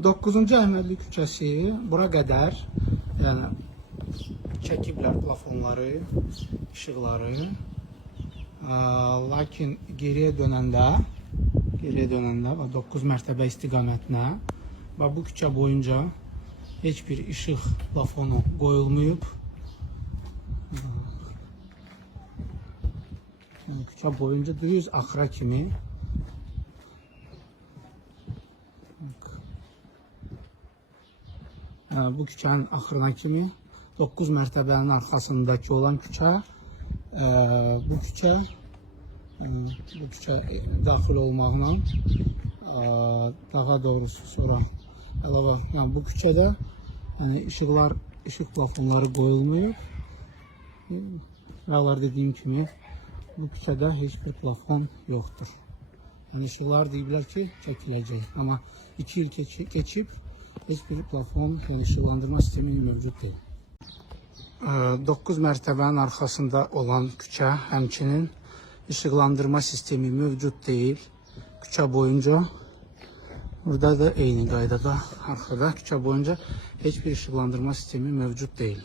9-cu Əhmədli küçəsi bura qədər, yəni çəkiblər plafonları, işıqları. Lakin geriyə dönəndə 9 mərtəbə istiqamətinə və bu küçə boyunca heç bir işıq plafonu qoyulmayıb. Yəni, küçə boyunca düz axıra kimi bu küçənin axırına kimi 9 mərtəbənin arxasındakı olan küçə, bu küçə daxil olmaqla daha doğrusu sonra əlavə, yəni bu küçədə işıq plafonları qoyulmayıb. Əvvəl dediyim kimi bu küçədə heç bir plafon yoxdur. Yəni işıqlar deyiblər ki, çəkiləcək, amma 2 il keçib heç bir plafon, yəni işıqlandırma sistemi mövcud deyil. 9 mərtəbənin arxasında olan küçə həmçinin işıqlandırma sistemi mövcud deyil. Küçə boyunca, burada da eyni qaydada arxada küçə boyunca heç bir işıqlandırma sistemi mövcud deyil.